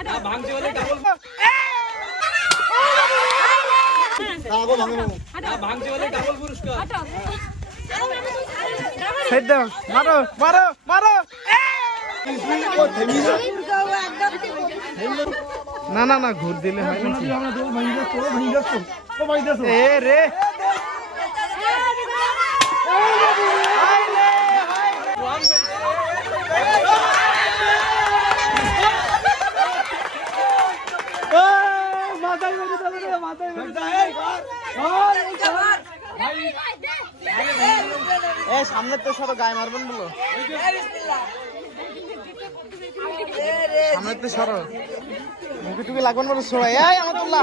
ভাঙছে বলে ডাবল ভাঙছে বলে ডাবল পুরস্কার ছেড়ে দাও মারো মারো মারো না না না ঘুর দিলে হয় এ রে সামনে তো সরো গায়ে মারবেন বলো সামনে তো সরো মুখে টুকে লাগবেন বলো সরাই আমার তোলা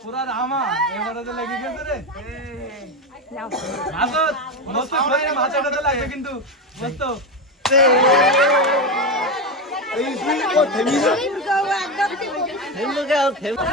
পুরা রামা এবারে তো লেগে গেছে রে মস্ত মাথাটা তো লাগবে কিন্তু মস্ত থেমে